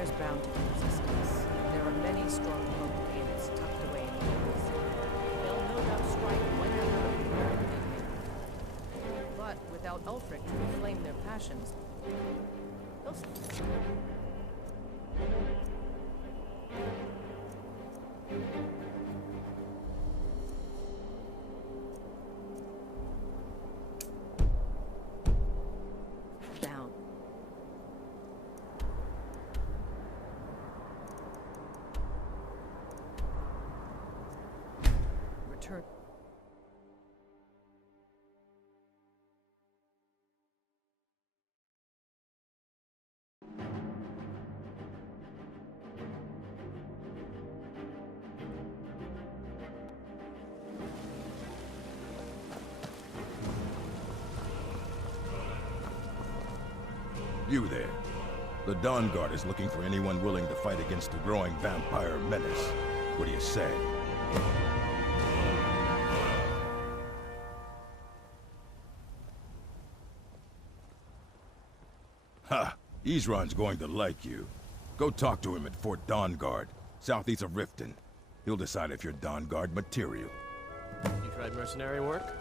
there's bound to be resistance. There are many stronghold gates tucked away in the hills. They'll no doubt strike whenever and wherever they can. But without Ulfric to inflame their passions, they'll... down. Return. You there. The Dawn Guard is looking for anyone willing to fight against the growing vampire menace. What do you say? Ha! Isran's going to like you. Go talk to him at Fort Dawn Guard, southeast of Riften. He'll decide if you're Dawn Guard material. You tried mercenary work?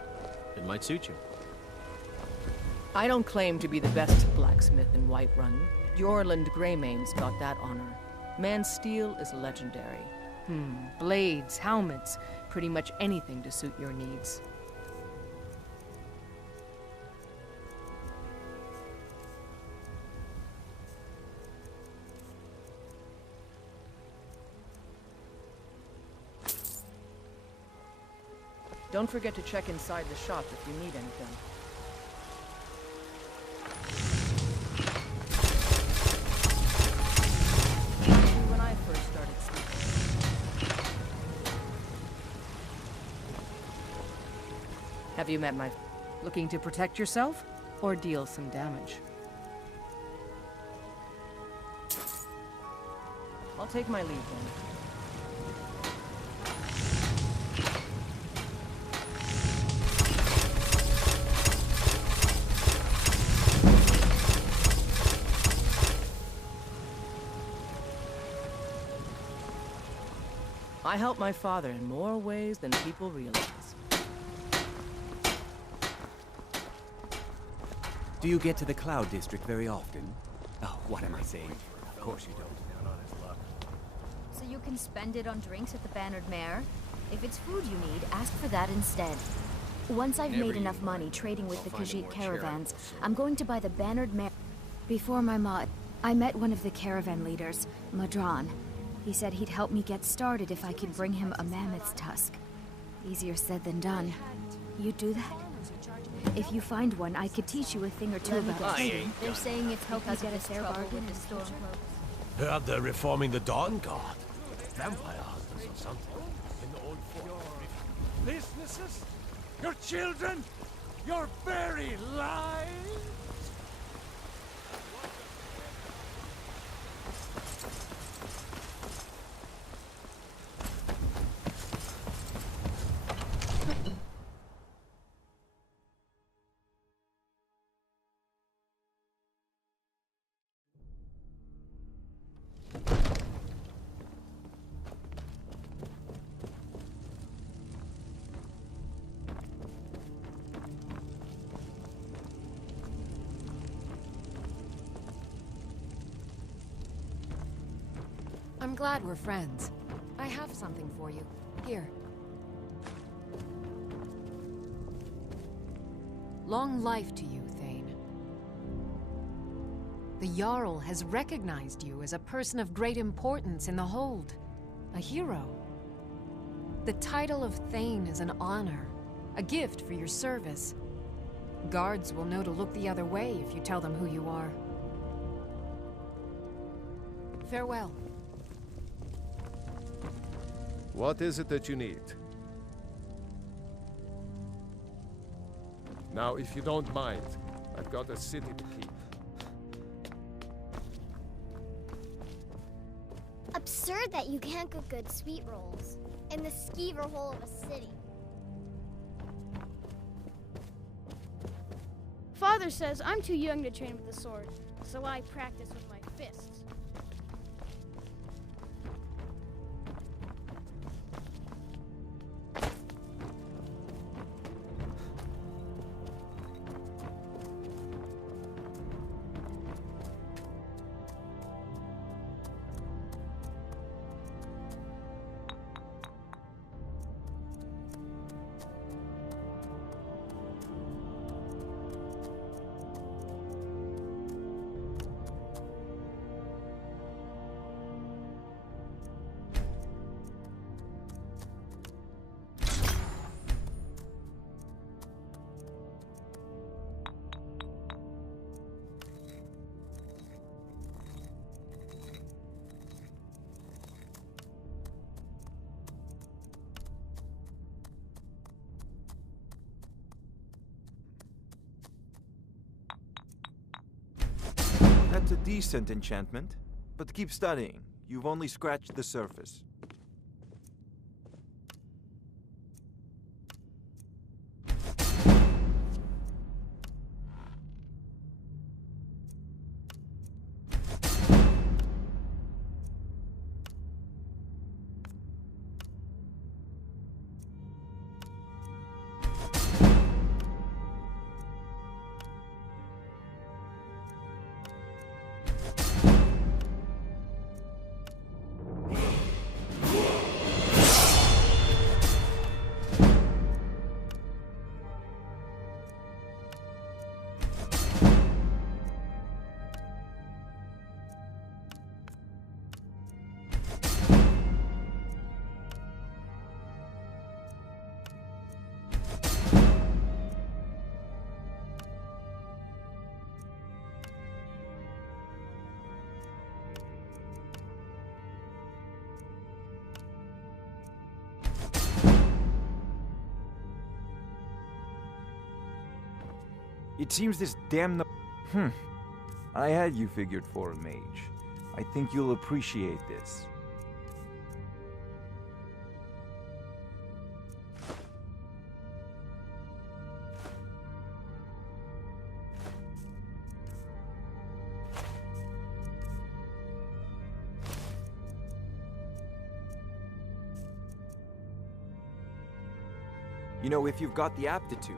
It might suit you. I don't claim to be the best blacksmith in Whiterun. Jorland Greymane's got that honor. Man's steel is legendary. Blades, helmets, pretty much anything to suit your needs. Don't forget to check inside the shop if you need anything. When I first started sleeping. Have you met my... Looking to protect yourself? Or deal some damage? I'll take my leave then. I help my father in more ways than people realize. Do you get to the Cloud District very often? Oh, what am I saying? Of course you don't. So you can spend it on drinks at the Bannered Mare? If it's food you need, ask for that instead. Once I've made enough money trading with the Khajiit caravans, I'm going to buy the Bannered Mare. Before my mod, I met one of the caravan leaders, Madran. He said he'd help me get started if I could bring him a mammoth's tusk. Easier said than done. You'd do that? If you find one, I could teach you a thing or two about trading. They're saying it's because get a fair bargain in Stormcloaks. Heard they're reforming the Dawn Guard. Vampire hunters or something. In the old fort. Businesses? Your children? Your very lives? I'm glad we're friends. I have something for you. Here. Long life to you, Thane. The Jarl has recognized you as a person of great importance in the Hold. A hero. The title of Thane is an honor, a gift for your service. Guards will know to look the other way if you tell them who you are. Farewell. What is it that you need? Now, if you don't mind, I've got a city to keep. Absurd that you can't cook good sweet rolls in the skeever hole of a city. Father says I'm too young to train with the sword, so I practice with my fists. It's a decent enchantment, but keep studying. You've only scratched the surface. It seems this damn I had you figured for a mage. I think you'll appreciate this. You know, if you've got the aptitude,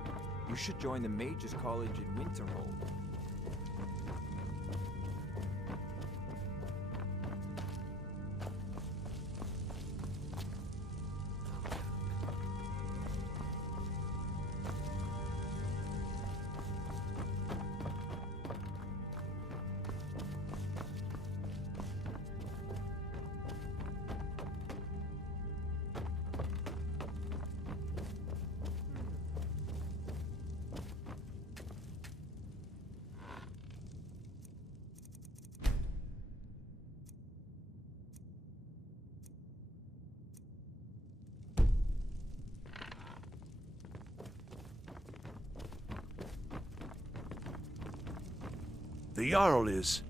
you should join the Mages College in Winterhold. The Jarl is...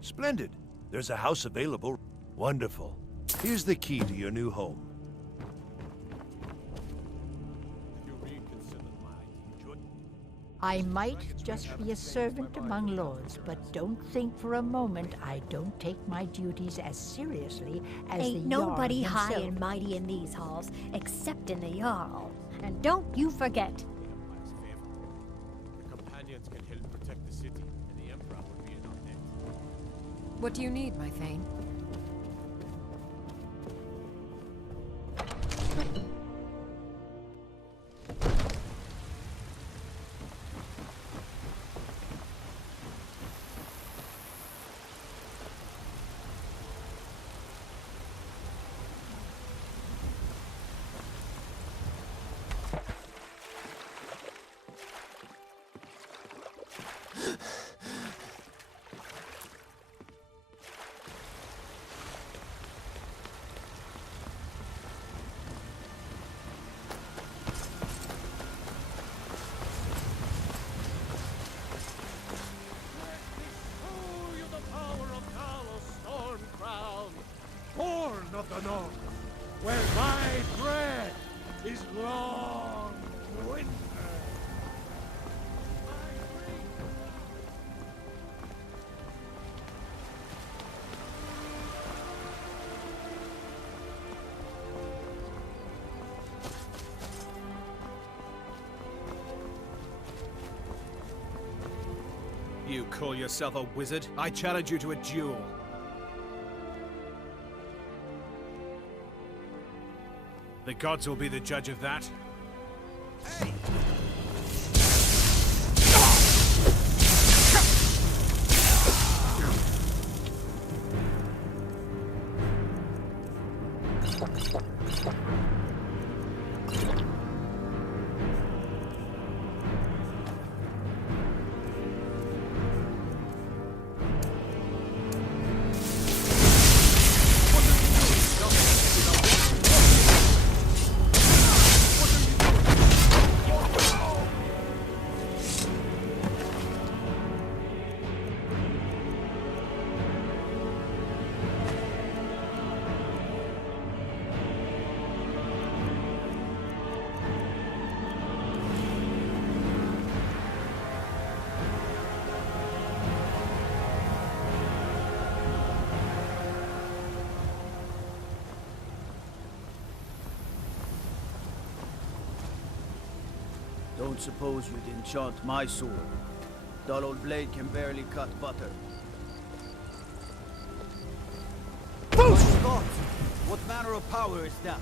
Splendid. There's a house available. Wonderful. Here's the key to your new home. I might just be a servant among lords, but don't think for a moment I don't take my duties as seriously as Ain't the Jarl nobody himself. high and mighty in these halls, except in the Jarl. And don't you forget. The companions can help protect the city, and the Emperor will be in our net. What do you need, my Thane? Born of the North, where my bread is long winter. You call yourself a wizard? I challenge you to a duel. The gods will be the judge of that. Hey! Don't suppose you'd enchant my sword. Dull old blade can barely cut butter. My God! What manner of power is that?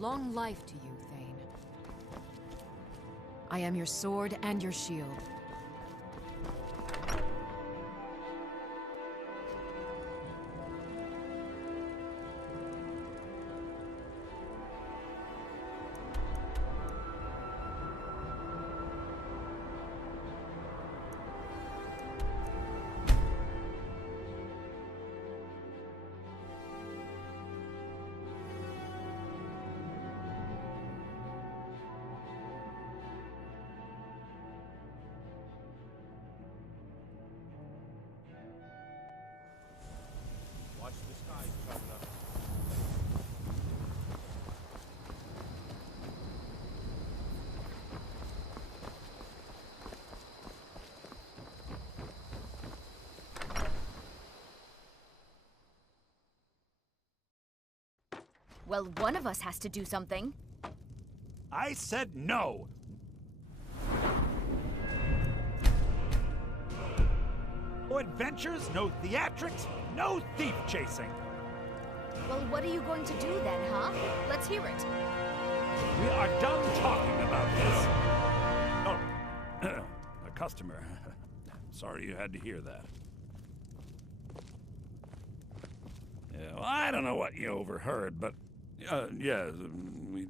Long life to you, Thane. I am your sword and your shield. Watch the skies, traveler. Well, one of us has to do something. I said no! No adventures, no theatrics, no thief chasing! Well, what are you going to do then, huh? Let's hear it. We are done talking about this. Oh, a customer. Sorry you had to hear that. Yeah, well, I don't know what you overheard, but yeah,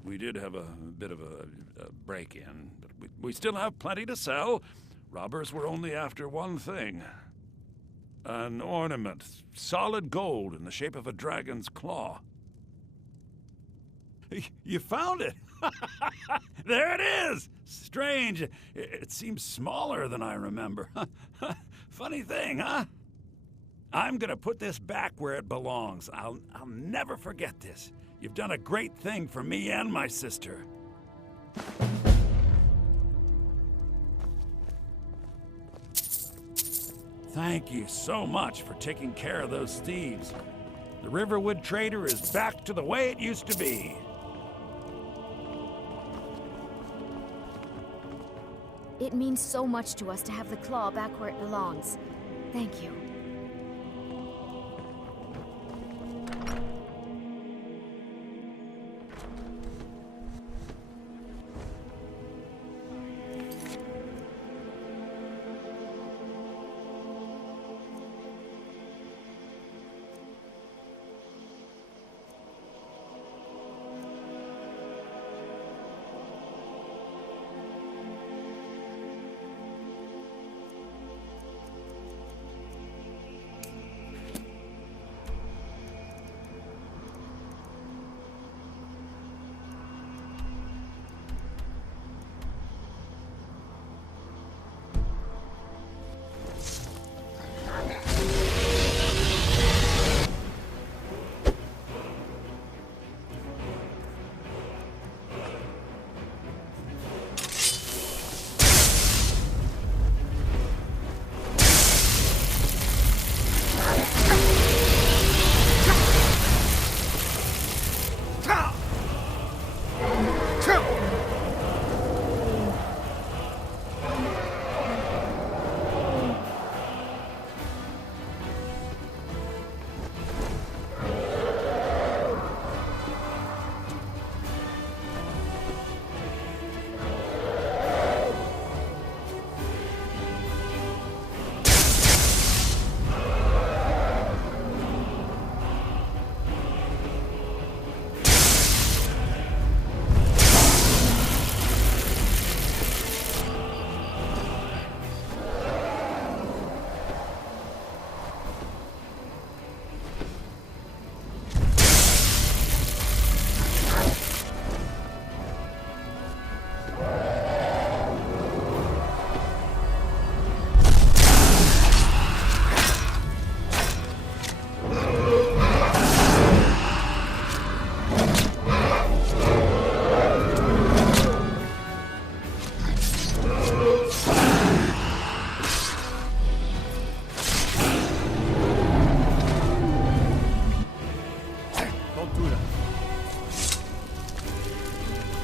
we did have a bit of a break-in, but we still have plenty to sell. Robbers were only after one thing. An ornament, solid gold in the shape of a dragon's claw. You found it! There it is! Strange. It seems smaller than I remember. Funny thing, huh? I'm gonna put this back where it belongs. I'll never forget this. You've done a great thing for me and my sister. Thank you so much for taking care of those thieves. The Riverwood Trader is back to the way it used to be. It means so much to us to have the claw back where it belongs. Thank you.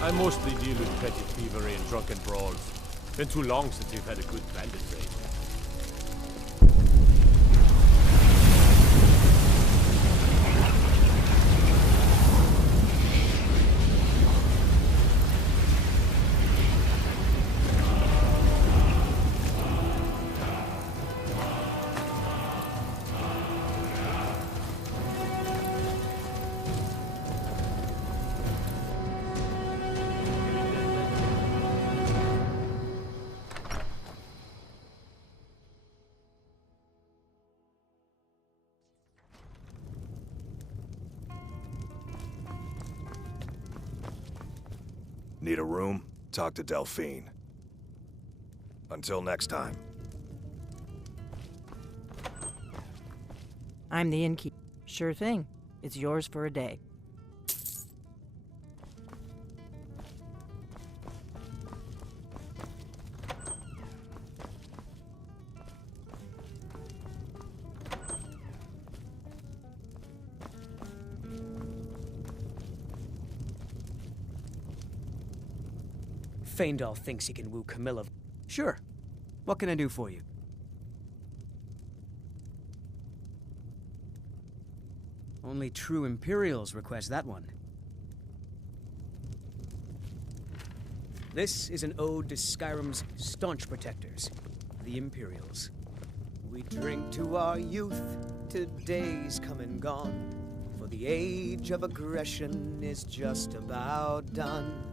I mostly deal with petty thievery and drunken brawls. Been too long since we've had a good bandit raid. Need a room? Talk to Delphine. Until next time. I'm the innkeeper. Sure thing. It's yours for a day. Feindal thinks he can woo Camilla. Sure. What can I do for you? Only true Imperials request that one. This is an ode to Skyrim's staunch protectors, the Imperials. We drink to our youth, to days come and gone, for the age of aggression is just about done.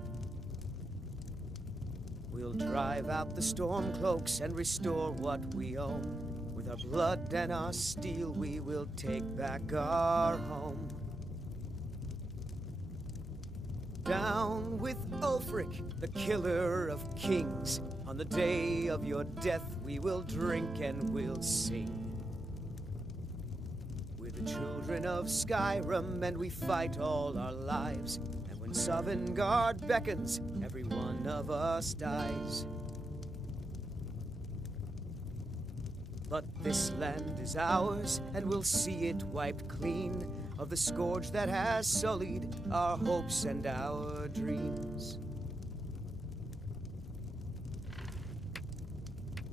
We'll drive out the Stormcloaks and restore what we own. With our blood and our steel, we will take back our home. Down with Ulfric, the killer of kings. On the day of your death, we will drink and we'll sing. We're the children of Skyrim, and we fight all our lives. And when Sovngarde beckons, every one of us dies. But this land is ours, and we'll see it wiped clean of the scourge that has sullied our hopes and our dreams.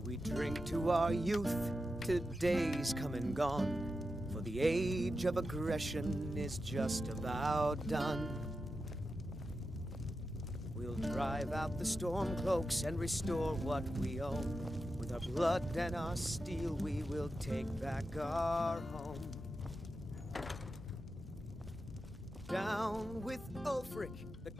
We drink to our youth, to days come and gone, for the age of aggression is just about done. We'll drive out the storm cloaks and restore what we own. With our blood and our steel, we will take back our home. Down with Ulfric, the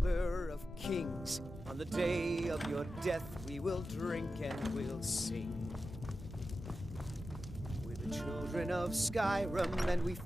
killer of kings. On the day of your death, we will drink and we'll sing. We're the children of Skyrim, and we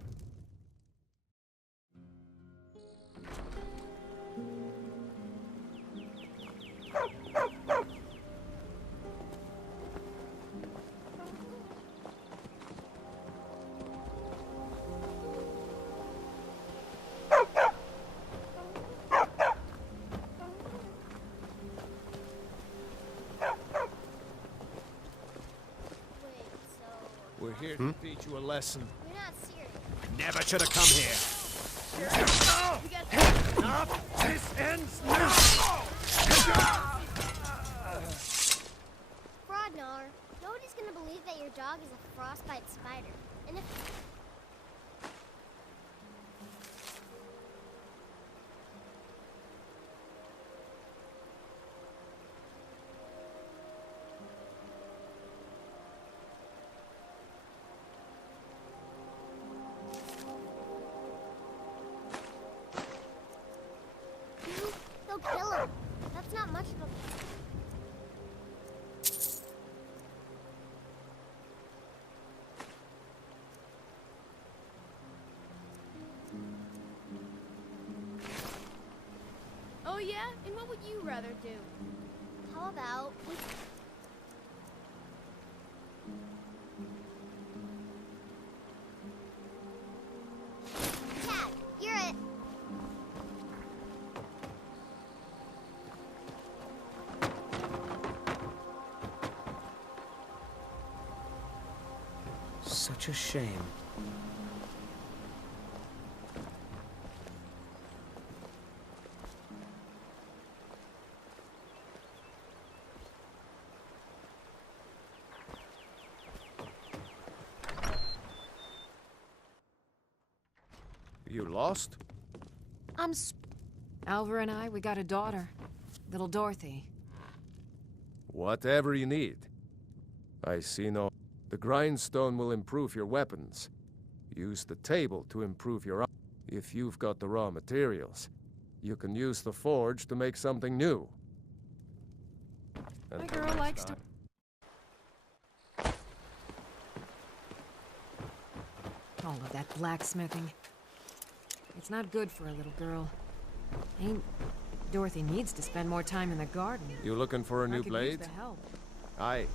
We're here to teach you a lesson. You're not serious. Never should have come here. Enough! This ends now! Frodnar, nobody's gonna believe that your dog is a frostbite spider. And if they'll kill him. That's not much of a... Oh yeah? And what would you rather do? How about we... Tad, you're it. Such a shame. You lost? Alvar and I, we got a daughter. Little Dorothy. Whatever you need. I see no... The grindstone will improve your weapons. Use the table to improve your... If you've got the raw materials, you can use the forge to make something new. My girl likes to... All of that blacksmithing. It's not good for a little girl. Dorothy needs to spend more time in the garden. You looking for a new blade? Use the help. Aye.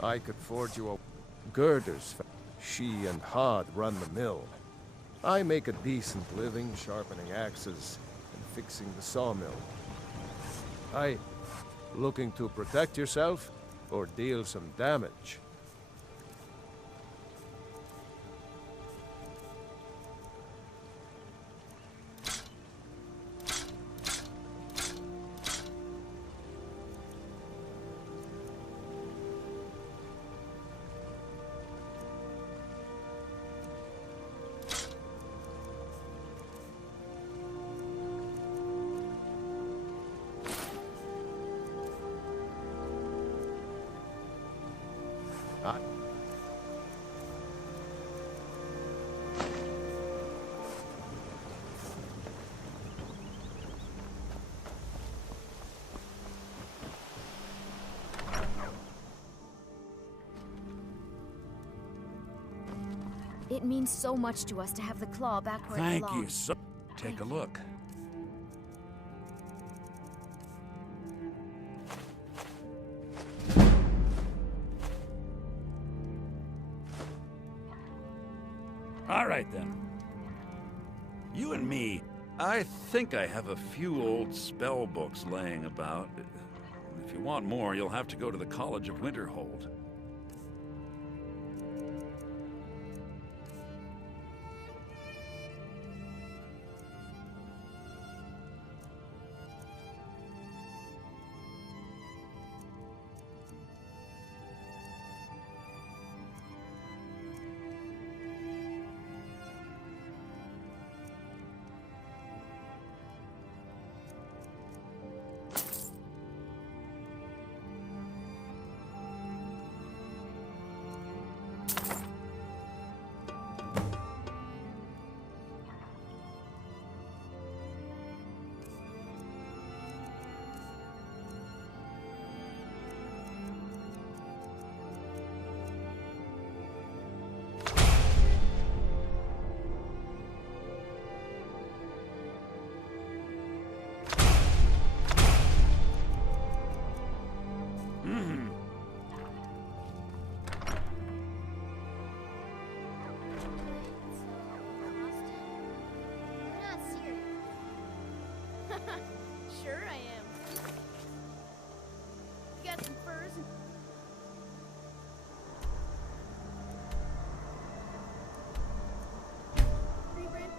I could forge you a... Girders. She and Hod run the mill. I make a decent living sharpening axes and fixing the sawmill. Looking to protect yourself or deal some damage? It means so much to us to have the claw back where it Thank belongs. you so. Take a look. All right then. You and me. I think I have a few old spell books laying about. If you want more, you'll have to go to the College of Winterhold. Sure I am. You got some furs and... Rebrand?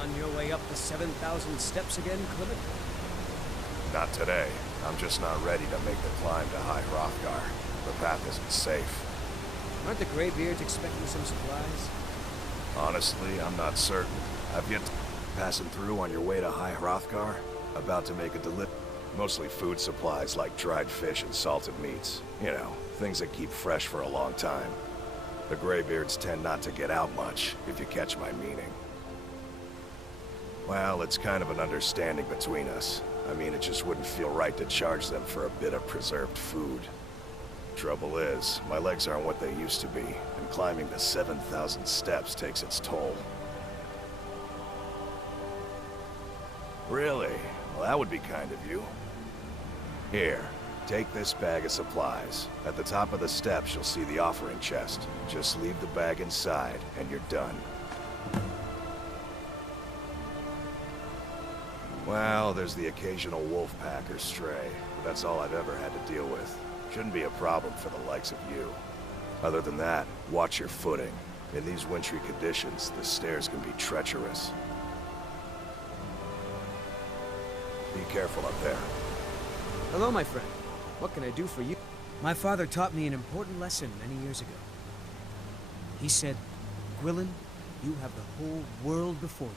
On your way up the 7,000 steps again, Clement? Not today. I'm just not ready to make the climb to High Hrothgar. The path isn't safe. Aren't the Greybeards expecting some supplies? Honestly, I'm not certain. Have you passing through on your way to High Hrothgar? About to make a delivery. Mostly food supplies like dried fish and salted meats. You know, things that keep fresh for a long time. The Greybeards tend not to get out much, if you catch my meaning. Well, it's kind of an understanding between us. I mean, it just wouldn't feel right to charge them for a bit of preserved food. Trouble is, my legs aren't what they used to be, and climbing the 7,000 steps takes its toll. Really? Well, that would be kind of you. Here, take this bag of supplies. At the top of the steps, you'll see the offering chest. Just leave the bag inside, and you're done. Well, there's the occasional wolf pack or stray, but that's all I've ever had to deal with. Shouldn't be a problem for the likes of you. Other than that, watch your footing. In these wintry conditions, the stairs can be treacherous. Be careful up there. Hello, my friend. What can I do for you? My father taught me an important lesson many years ago. He said, Gwilyn, you have the whole world before you.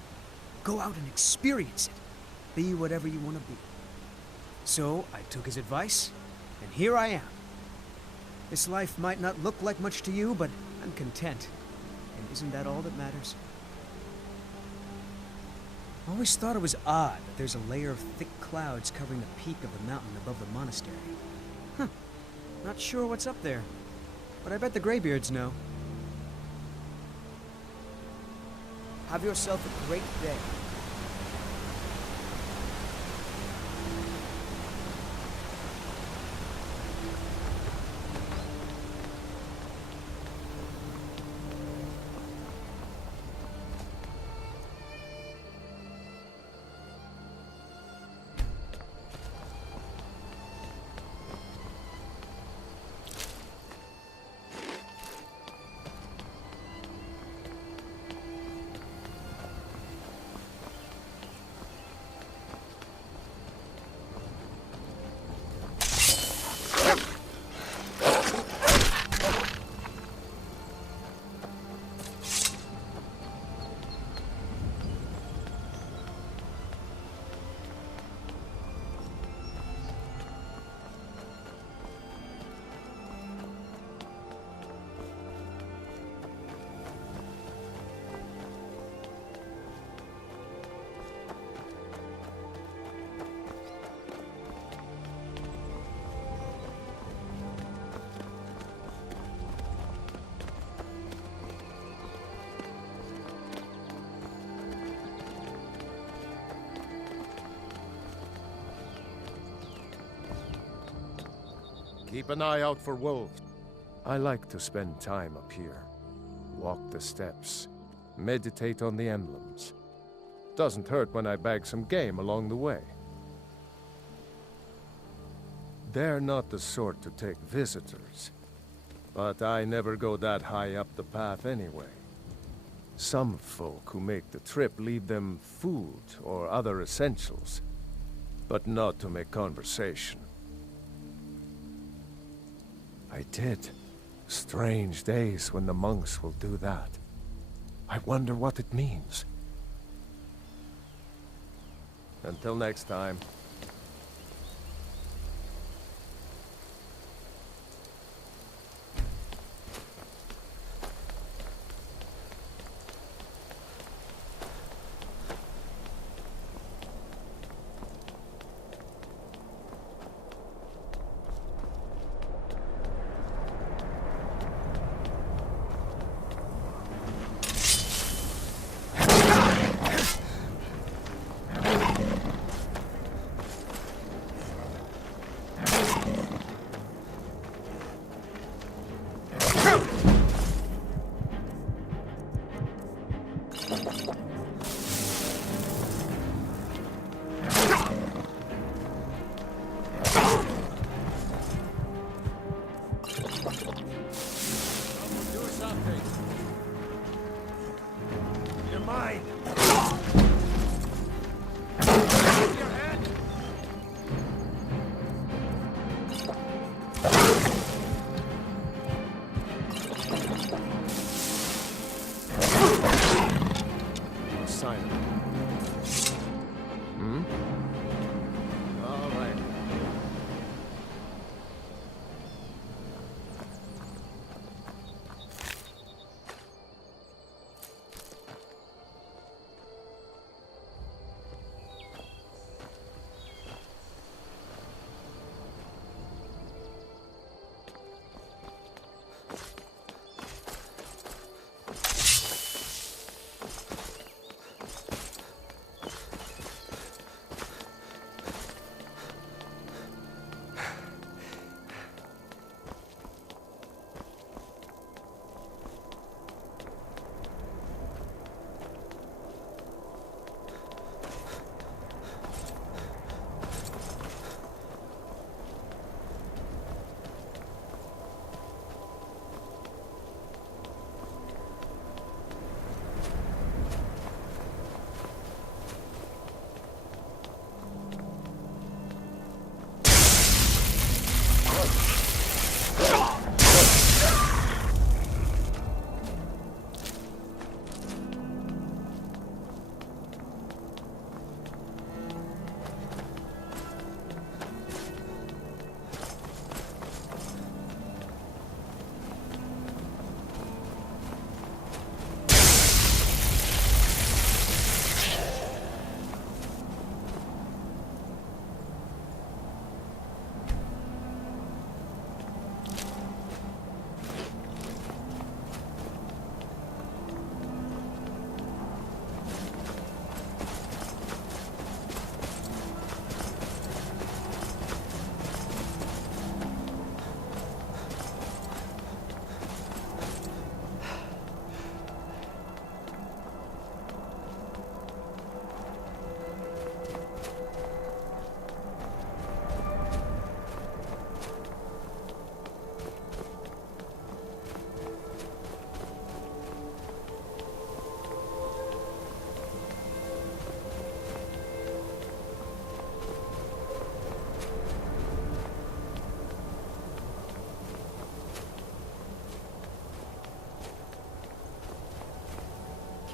Go out and experience it. Be whatever you want to be. So I took his advice, and here I am. This life might not look like much to you, but I'm content. And isn't that all that matters? I always thought it was odd that there's a layer of thick clouds covering the peak of the mountain above the monastery. Huh. Not sure what's up there, but I bet the Greybeards know. Have yourself a great day. Keep an eye out for wolves. I like to spend time up here. Walk the steps. Meditate on the emblems. Doesn't hurt when I bag some game along the way. They're not the sort to take visitors. But I never go that high up the path anyway. Some folk who make the trip leave them food or other essentials, but not to make conversation. I did. Strange days when the monks will do that. I wonder what it means. Until next time.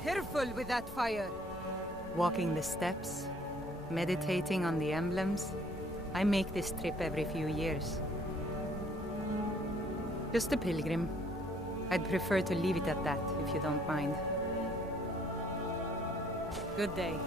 Careful with that fire! Walking the steps, meditating on the emblems. I make this trip every few years. Just a pilgrim. I'd prefer to leave it at that, if you don't mind. Good day.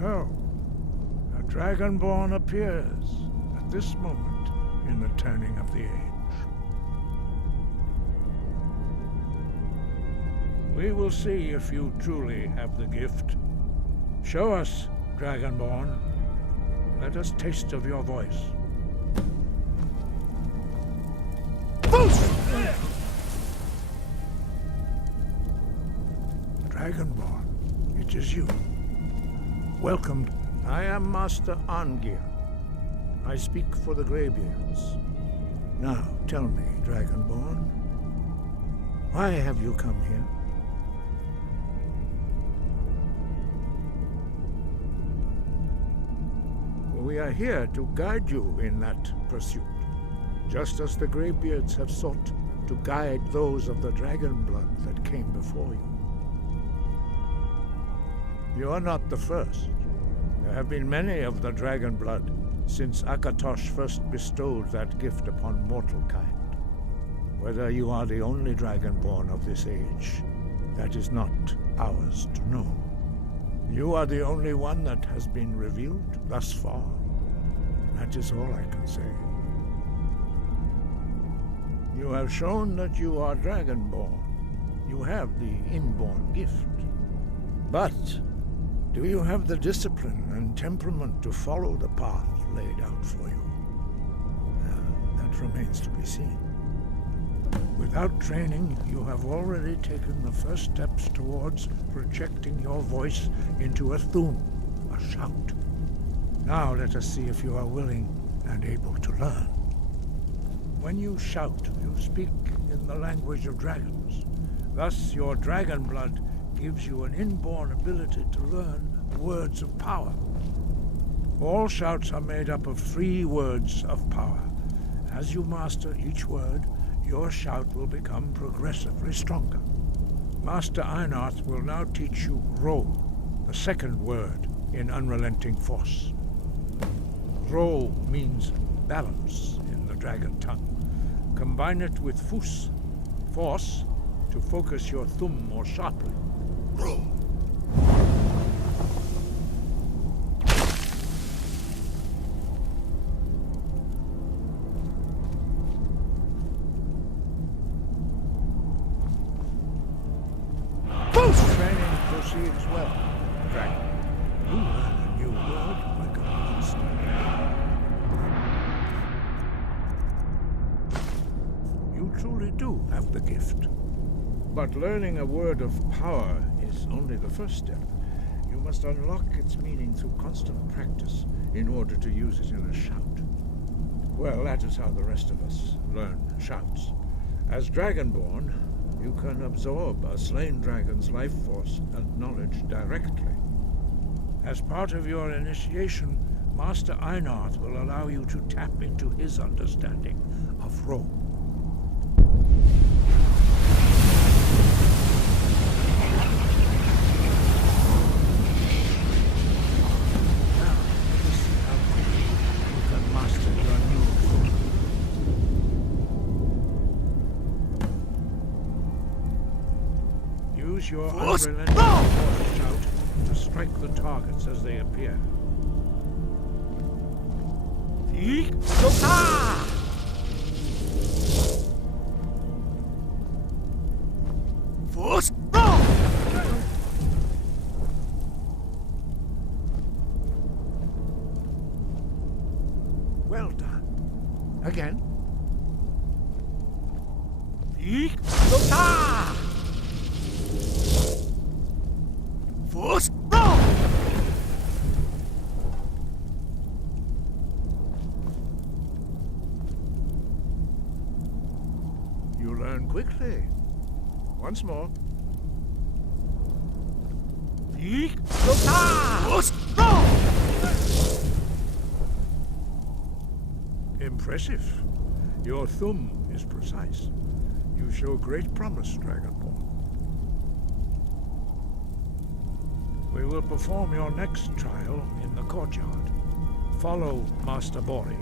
So, a Dragonborn appears at this moment in the turning of the age. We will see if you truly have the gift. Show us, Dragonborn. Let us taste of your voice. Dragonborn, it is you. Welcome. I am Master Angir. I speak for the Greybeards. Now, tell me, Dragonborn, why have you come here? We are here to guide you in that pursuit, just as the Greybeards have sought to guide those of the dragon blood that came before you. You are not the first. There have been many of the dragon blood since Akatosh first bestowed that gift upon mortal kind. Whether you are the only dragonborn of this age, that is not ours to know. You are the only one that has been revealed thus far. That is all I can say. You have shown that you are dragonborn. You have the inborn gift. But do you have the discipline and temperament to follow the path laid out for you? That remains to be seen. Without training, you have already taken the first steps towards projecting your voice into a thum, a shout. Now let us see if you are willing and able to learn. When you shout, you speak in the language of dragons. Thus, your dragon blood gives you an inborn ability to learn words of power. All shouts are made up of 3 words of power. As you master each word, your shout will become progressively stronger. Master Einarth will now teach you Ro, the second word in Unrelenting Force. Ro means balance in the dragon tongue. Combine it with Fus, force, to focus your thumb more sharply. Ro. Training proceeds well, Dragon. You learn a new word like a monster. You truly do have the gift. But learning a word of power is only the first step. You must unlock its meaning through constant practice in order to use it in a shout. Well, that is how the rest of us learn shouts. As Dragonborn, you can absorb a slain dragon's life force and knowledge directly. As part of your initiation, Master Einarth will allow you to tap into his understanding of Ro. Now, let's see how quickly you can master your new form. Use your unrelenting force shout to strike the targets as they appear. Force! Well done. Again. Force! You learn quickly. Once more. Impressive. Your thumb is precise. You show great promise, Dragonborn. We will perform your next trial in the courtyard. Follow Master Bori.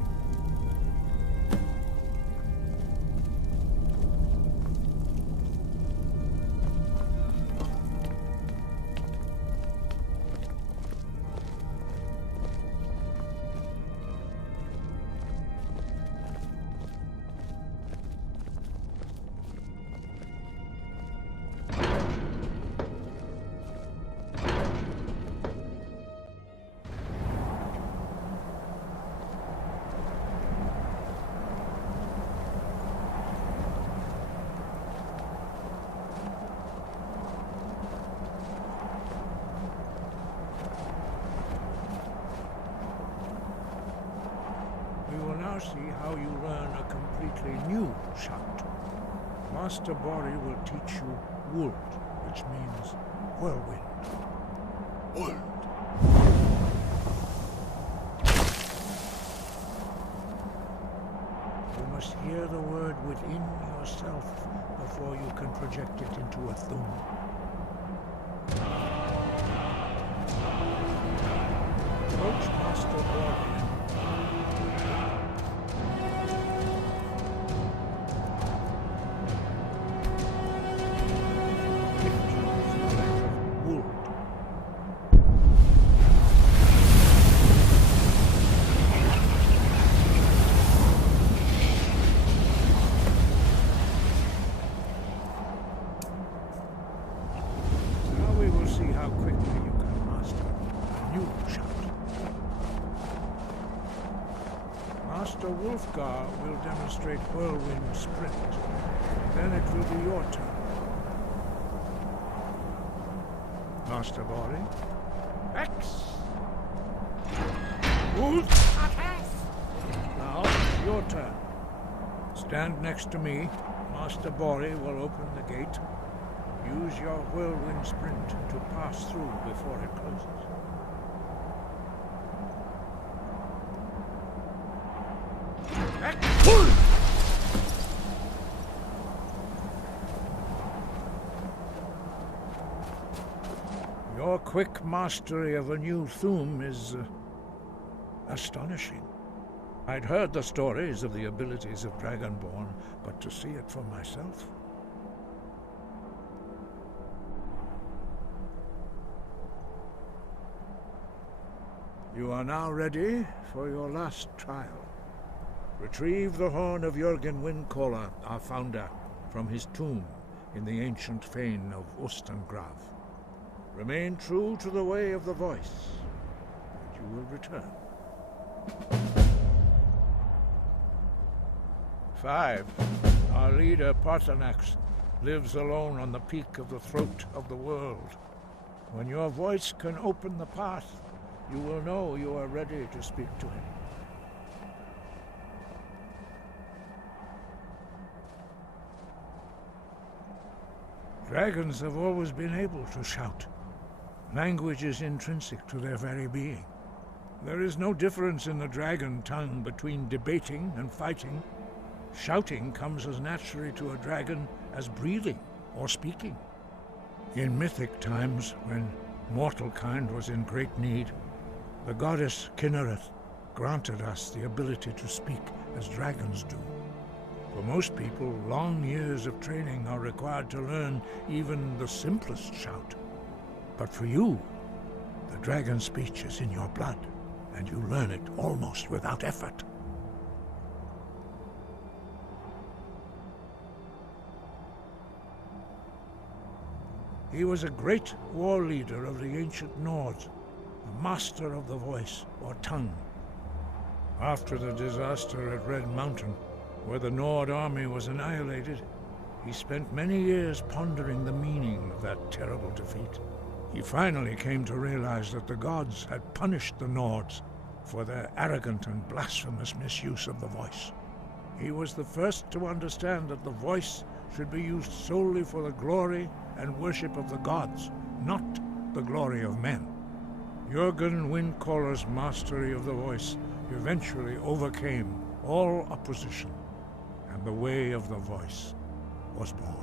now see how you learn a completely new shout. Master Bori will teach you Wold, which means whirlwind. Wold. You must hear the word within yourself before you can project it into a thum. Approach Master Bori. Will demonstrate whirlwind sprint. Then it will be your turn. Master Bori. X. Now, your turn. Stand next to me. Master Bori will open the gate. Use your whirlwind sprint to pass through before it closes. Your quick mastery of a new thum is astonishing. I'd heard the stories of the abilities of Dragonborn, but to see it for myself... You are now ready for your last trial. Retrieve the horn of Jürgen Windcaller, our founder, from his tomb in the ancient fane of Ostengrav. Remain true to the way of the voice, and you will return. 5. Our leader, Part-9, lives alone on the peak of the throat of the world. When your voice can open the path, you will know you are ready to speak to him. Dragons have always been able to shout. Language is intrinsic to their very being. There is no difference in the dragon tongue between debating and fighting. Shouting comes as naturally to a dragon as breathing or speaking. In mythic times, when mortal kind was in great need, the goddess Kinnereth granted us the ability to speak as dragons do. For most people, long years of training are required to learn even the simplest shout. But for you, the dragon speech is in your blood, and you learn it almost without effort. He was a great war leader of the ancient Nords, a master of the voice, or tongue. After the disaster at Red Mountain, where the Nord army was annihilated, he spent many years pondering the meaning of that terrible defeat. He finally came to realize that the gods had punished the Nords for their arrogant and blasphemous misuse of the voice. He was the first to understand that the voice should be used solely for the glory and worship of the gods, not the glory of men. Jürgen Windcaller's mastery of the voice eventually overcame all opposition, and the way of the voice was born.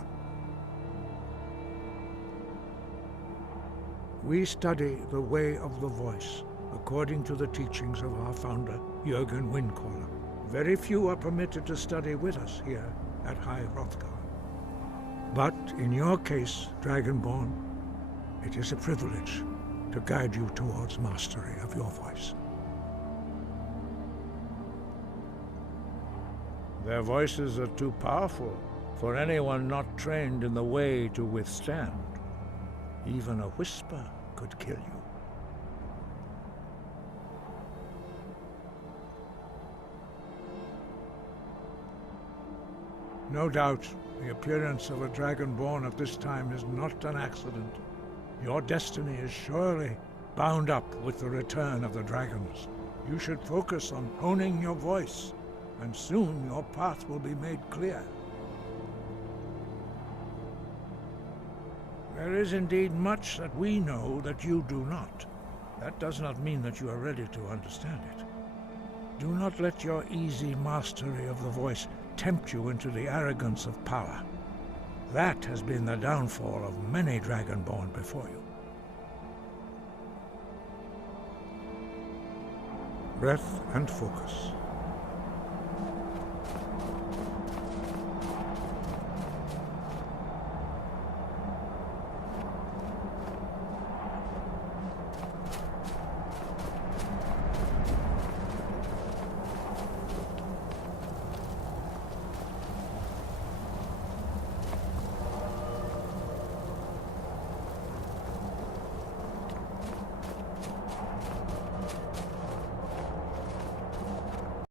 We study the way of the voice according to the teachings of our founder, Jürgen Windcaller. Very few are permitted to study with us here at High Hrothgar. But in your case, Dragonborn, it is a privilege to guide you towards mastery of your voice. Their voices are too powerful for anyone not trained in the way to withstand. Even a whisper could kill you. No doubt, the appearance of a Dragonborn at this time is not an accident. Your destiny is surely bound up with the return of the dragons. You should focus on honing your voice and soon your path will be made clear. There is indeed much that we know that you do not. That does not mean that you are ready to understand it. Do not let your easy mastery of the voice tempt you into the arrogance of power. That has been the downfall of many Dragonborn before you. Breath and focus.